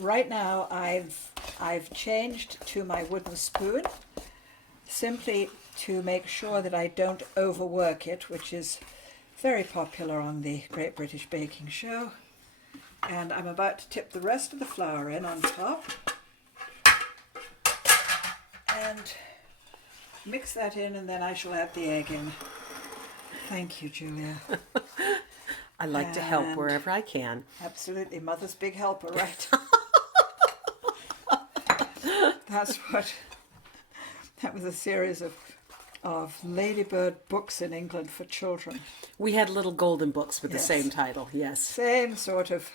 right now I've changed to my wooden spoon, simply to make sure that I don't overwork it, which is very popular on the Great British Baking Show. And I'm about to tip the rest of the flour in on top and mix that in, and then I shall add the egg in. Thank you, Julia. I like to help wherever I can. Absolutely, mother's big helper, right? That was a series of ladybird books in England for children. We had little golden books with Yes. the same title, yes. Same sort of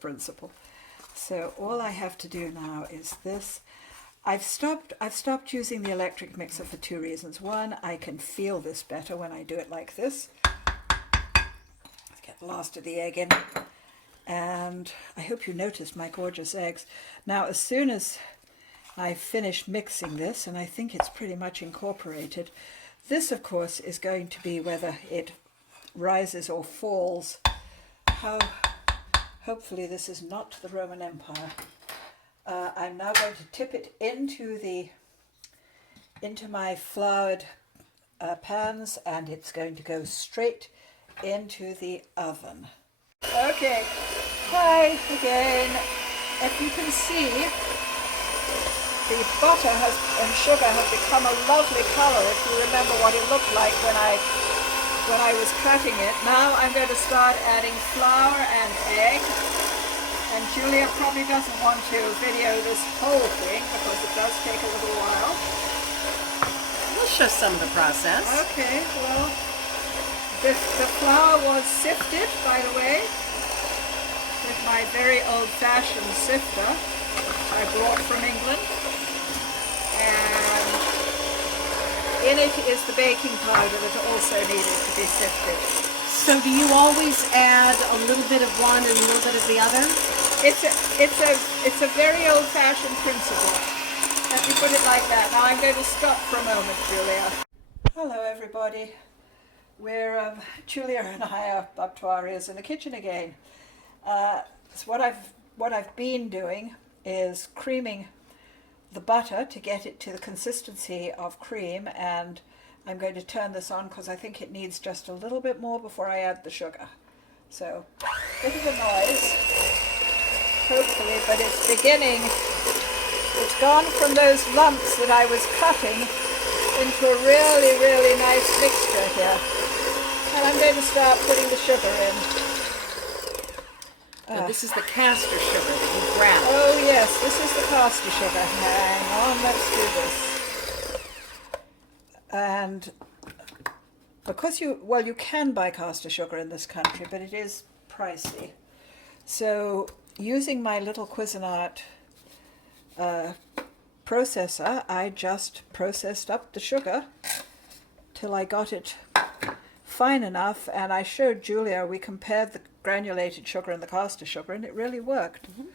principle. So all I have to do now is this. I've stopped using the electric mixer for two reasons. One, I can feel this better when I do it like this. Get the last of the egg in. And I hope you noticed my gorgeous eggs. Now, as soon as I've finished mixing this, and I think it's pretty much incorporated, this, of course, is going to be whether it rises or falls. Hopefully this is not the Roman Empire. I'm now going to tip it into my floured pans, and it's going to go straight into the oven. Okay, hi again. If you can see, the butter and sugar have become a lovely colour. If you remember what it looked like when I was cutting it. Now I'm going to start adding flour and egg. And Julia probably doesn't want to video this whole thing because it does take a little while. We'll show some of the process. Okay, well, the flour was sifted, by the way, with my very old-fashioned sifter I brought from England. And in it is the baking powder that also needed to be sifted. So do you always add a little bit of one and a little bit of the other? It's a very old-fashioned principle. Let me put it like that. Now I'm going to stop for a moment, Julia. Hello, everybody. Julia and I are up to our ears in the kitchen again. So what I've been doing is creaming the butter to get it to the consistency of cream, and I'm going to turn this on because I think it needs just a little bit more before I add the sugar. So, bit of a noise, hopefully, but it's beginning. It's gone from those lumps that I was cutting into a really, really nice mixture here. And I'm going to start putting the sugar in. Now, this is the caster sugar that you ground. Oh yes, this is the caster sugar. Hang on, let's do this. And because you can buy caster sugar in this country, but it is pricey. So using my little Cuisinart processor, I just processed up the sugar till I got it fine enough, and I showed Julia, we compared the granulated sugar and the caster sugar, and it really worked. Mm-hmm.